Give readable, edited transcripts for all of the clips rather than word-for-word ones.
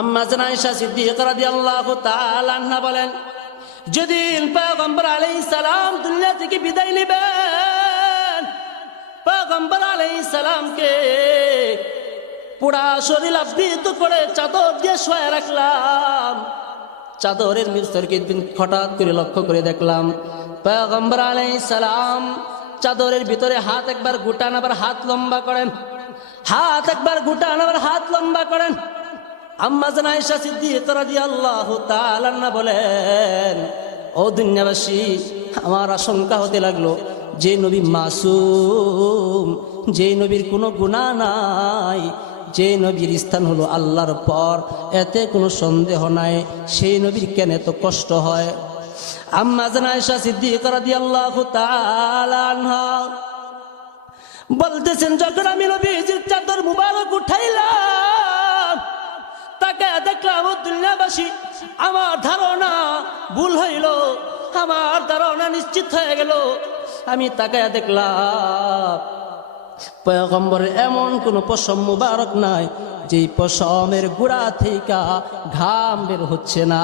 আম্মা জান আয়েশা সিদ্দিকা রাদিয়াল্লাহু তাআলা আনহা বলেন, যেদিন পয়গম্বর আলাইহিস সালাম দুনিয়া থেকে বিদায় নেবেন, পয়গম্বর আলাইহিস সালামকে পুরা শরীর আবৃত করে চাদর দিয়ে শোয়া রাখলাম। চাদরের নিচে হঠাৎ করে লক্ষ্য করে দেখলাম পয়গম্বর আলাইহিস সালাম চাদরের ভিতরে হাত একবার গুটান আবার হাত লম্বা করেন, হাত একবার গুটান আবার হাত লম্বা করেন। আম্মা জান আয়েশা সিদ্দিকা রাদিয়াল্লাহু তাআলা আনহা বলেন, ও দুনিয়াবাসী, আমার আশঙ্কা হতে লাগলো যে নবী মাসুম, যে নবীর কোনো গুনাহ নাই, যে নবীর স্থান হলো আল্লাহর পর, এতে কোনো সন্দেহ নাই, সেই নবীর কেন এত কষ্ট হয়। আম্মা জান আয়েশা সিদ্দিকা রাদিয়াল্লাহু তাআলা আনহা বলতেছেন, যখন আমি নবীজির চাদর মুবারক উঠাইলাম, তাকে দেখলাম দুনিয়াবাসী, আমার ধারণা ভুল হইল, আমার ধারণা নিশ্চিত হয়ে গেল। আমি তাকে দেখলাম পয়গম্বরের এমন কোন পশম মুবারক নাই যেই পশমের গোড়া থেকে ঘাম বের হচ্ছে না।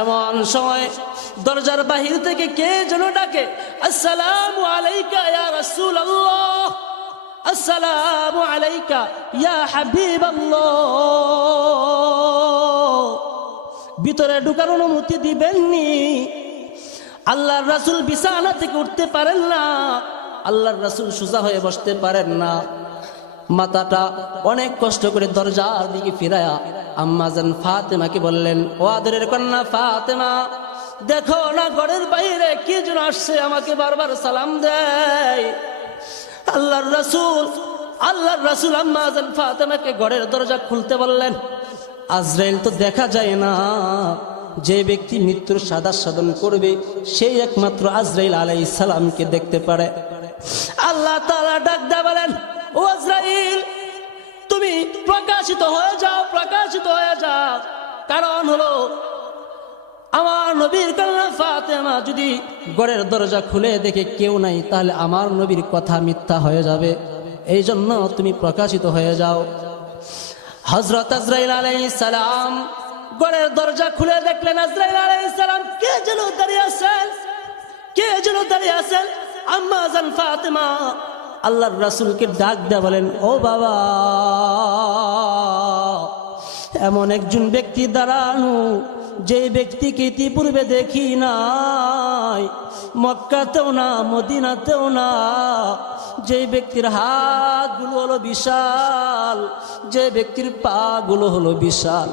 এমন সময় দরজার বাহির থেকে কে যেন ডাকে, আসসালামু আলাইকা ইয়া রাসূলুল্লাহ, আসসালামু আলাইকা ইয়া হাবিবাল্লাহ। ভিতরে ঢোকার অনুমতি দিবেননি। আল্লাহর রাসূল বিছানা থেকে উঠতে পারেন না, আল্লাহর রাসূল সোজা হয়ে বসতে পারেন না, মাথাটা অনেক কষ্ট করে দরজার দিকে ফিরায়া আম্মা জান ফাতেমাকে বললেন, ও আদরের কন্যা ফাতেমা, দেখো না ঘরের বাইরে কি যেন আসছে, আমাকে বারবার সালাম দেয়। আল্লাহর রাসূল আম্মা জান ফাতেমাকে ঘরের দরজা খুলতে বললেন। আজরাইল তো দেখা যায় না, যে ব্যক্তি মৃত্যুর সাধন করবে সেই একমাত্র আজরাইল আলাইহিস সালামকে দেখতে পারে। আল্লাহ তাআলা ডাক দিয়ে বলেন, ও আজরাইল, তুমি প্রকাশিত হয়ে যাও, প্রকাশিত হয়ে যাও। কারণ হলো আমার নবীর কন্যা ফাতেমা যদি ঘরের দরজা খুলে দেখে কেউ নাই, তাহলে আমার নবীর কথা মিথ্যা হয়ে যাবে, এই জন্য তুমি প্রকাশিত হয়ে যাও। হযরত আজরাইল আলাইহিস সালাম ঘরের দরজা খুলে দেখলেন আজরাইল আলাইহিস সালাম কে যেন দাঁড়িয়ে আছেন, কে যেন দাঁড়িয়ে আছেন। আম্মা জান ফাতেমা আল্লাহর রাসূলকে ডাক দিয়ে বলেন, ও বাবা, এমন একজন ব্যক্তি দাঁড়ানো যে ব্যক্তিকে ইতিপূর্বে দেখি নাই, মক্কাতেও না মদিনাতেও না, যে ব্যক্তির হাতগুলো হলো বিশাল, যে ব্যক্তির পা গুলো হলো বিশাল।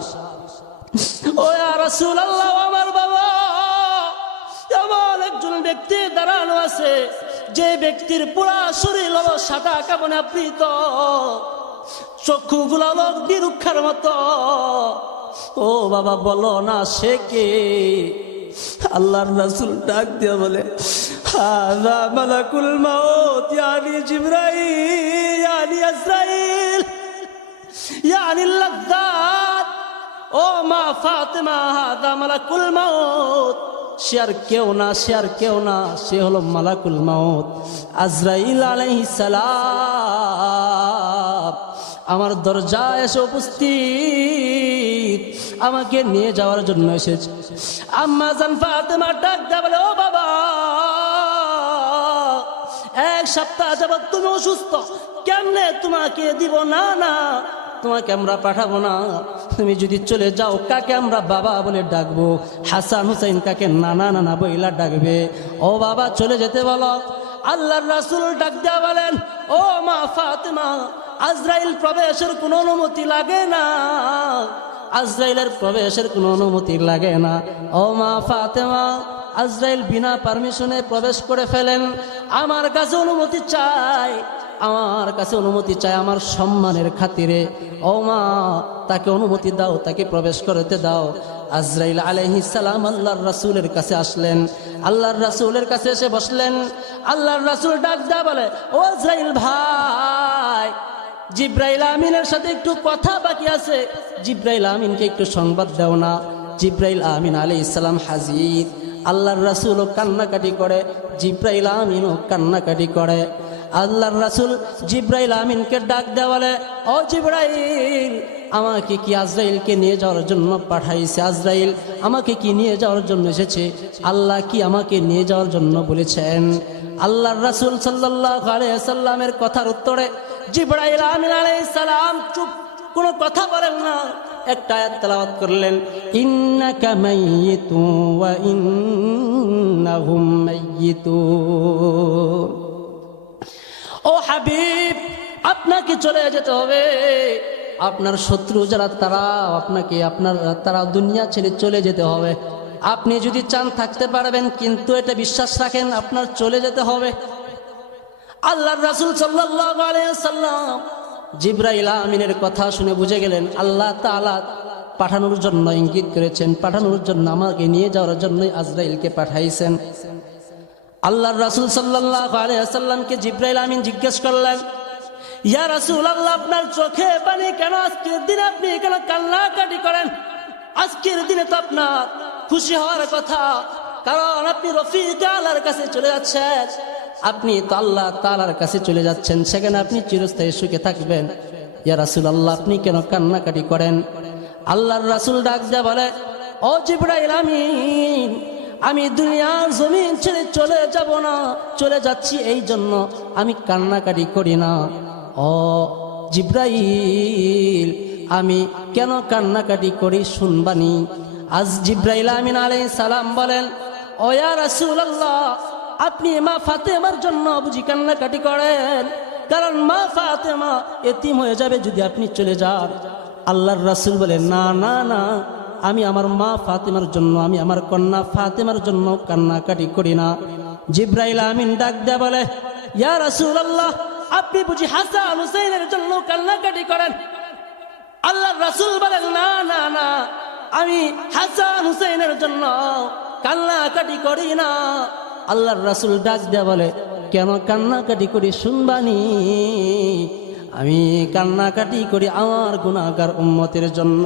ও ইয়া রাসূলুল্লাহ, আমার বাবা, এমন একজন ব্যক্তি দাঁড়ানো আছে যে ব্যক্তির পুরা শরীর হলো সাদা কাপড়ে আবৃত, চক্ষুগুলো হলো অগ্নিরুক্ষার মতো। ও বাবা, বলো না সে কে? আল্লাহর রাসূল ডাক দিয়ে বলে, হাযা মালাকুল মাউত, ইয়ানি জিবরাইল, ইয়ানি আজরাইল, ইয়ানি লাযযাত। ও মা ফাতেমা, হাযা মালাকুল মাউত। সে আর কেউ না, সে আর কেউ না, সে হলো মালাকুল মাউত, আজরাইল আলাইহিস সালাম। আমার দরজায় এসে উপস্থিত, আমাকে নিয়ে যাওয়ার জন্য এসেছে। আম্মা জান ফাতেমা ডাক দিয়ে বলে, ও বাবা, এক সপ্তাহ যাবত তুমি অসুস্থ, কেমনে তোমাকে দিব? না না, তোমাকে আমরা পাঠাবো না। তুমি যদি চলে যাও, কাকে আমরা বাবা বলে ডাকবো? হাসান হুসাইন কাকে নানা নানা বইলা ডাকবে? ও বাবা, চলে যেতে বলো। আল্লাহর রাসূল ডাক দিয়া বলেন, ও মা ফাতেমা, আজরাইল প্রবেশের কোনো অনুমতি লাগে না, আজরাইলের প্রবেশের কোনো অনুমতি লাগে না। ও মা ফাতেমা, আজরাইল বিনা পারমিশনে প্রবেশ করে ফেলেন, আমার কাছে অনুমতি চাই, আমার কাছে অনুমতি চাই আমার সম্মানের খাতিরে। ও মা, তাকে অনুমতি দাও, তাকে প্রবেশ করতে দাও। আজরাইল আলাইহিস সালাম আল্লাহর রাসূলের কাছে আসলেন, আল্লাহর রাসূলের কাছে এসে বসলেন। আল্লাহর রাসূল ডাক দেয়া বলে, ও আজরাইল ভাই, জিবরাইল আমিনের সাথে একটু কথা বাকি আছে, জিবরাইল আমিনকে একটু সংবাদ দাও না। জিবরাইল আমিন আলাইহিস সালাম হাজির। আল্লাহর রাসূলও কান্নাকাটি করে, জিবরাইল আমিনও কান্নাকাটি করে। আল্লাহর রাসূল জিবরাইল আমিনকে ডাক দেয়া বলে, ও জিবরাইল, আমাকে কি আজরাইলকে নিয়ে যাওয়ার জন্য পাঠাইছে? আজরাইল আমাকে কি নিয়ে যাওয়ার জন্য এসেছে? আল্লাহ কি আমাকে নিয়ে যাওয়ার জন্য বলেছেন? আল্লাহর রাসূল সাল্লাল্লাহু আলাইহি ওয়াসাল্লামের কথার উত্তরে জিবরাইল আমিন আলাইহিস সালাম চুপ, কোনো কথা বলেন না। একটা আয়াত তেলাওয়াত করলেন, ইন্নাকা মাইয়িতুন ওয়া ইন্নাহুম মাইয়িতুন। ও হাবিব, আপনাকে চলে যেতে হবে। আপনার শত্রু যারা তারা দুনিয়া ছেড়ে চলে যেতে হবে। আপনি যদি চান থাকতে পারবেন, কিন্তু এটা বিশ্বাস রাখেন আপনার চলে যেতে হবে। আল্লাহর রাসূল সাল্লাল্লাহু আলাইহি ওয়াসাল্লাম জিবরাইল আমিনের কথা শুনে বুঝে গেলেন আল্লাহ তাআলা পাঠানোর জন্য ইঙ্গিত করেছেন, পাঠানোর জন্য আমাকে নিয়ে যাওয়ার জন্য আজরাইলকে পাঠাইছেন। আল্লাহর রাসূল সাল্লাল্লাহু আলাইহি ওয়াসাল্লামকে জিবরাইল আমিন জিজ্ঞেস করলেন, ইয়া রাসূলুল্লাহ, আপনার চোখে পানি কেন? আজকের দিনে আপনি কেন কান্নাকাটি করেন? আজকের দিনে তো আপনার খুশি হওয়ার কথা, কারণ আপনি রফিক আলার কাছে চলে যাচ্ছেন। আপনি তো আল্লাহ তাআলার কাছে চলে যাচ্ছেন, সেখানে আপনি চিরস্থায়ী সুখে থাকবেন। ইয়া রাসূলুল্লাহ, আপনি কেন কান্নাকাটি করেন? আল্লাহর রাসূল ডাক দিয়ে বলে, ও জিবরাইল আমিন, আমি দুনিয়ার জমিন ছেড়ে চলে যাব না, চলে যাচ্ছি এই জন্য আমি কান্নাকাটি করি না। ও জিবরাইল, আমি কেন কান্নাকাটি করি শুনবানি। আজ জিবরাইল আমিন আলাইহিস সালাম বলেন, ও ইয়া রাসূলুল্লাহ, আপনি মা ফাতেমার জন্য বুঝি কান্নাকাটি করেন? কারণ মা ফাতেমা এতিম হয়ে যাবে যদি আপনি চলে যান। আল্লাহর রাসূল বলেন, না না না, আমি আমার মা ফাতেমার জন্য, আমি আমার কন্যা ফাতেমার জন্য কান্নাকাটি করি না। জিবরাইল আমিন ডাক দেয়া বলে, ইয়া রাসূলুল্লাহ, আপনি বুঝি হাসান হুসাইনের জন্য কান্নাকাটি করেন? আল্লাহর রাসূল বলেন, না না না, আমি হাসান হুসাইনের জন্য কান্নাকাটি করি না। আল্লাহর রাসূল ডাক দেয়া বলে, কেন কান্নাকাটি করি শুনবানি? আমি কান্নাকাটি করি আমার গুনাহগার উম্মতের জন্য।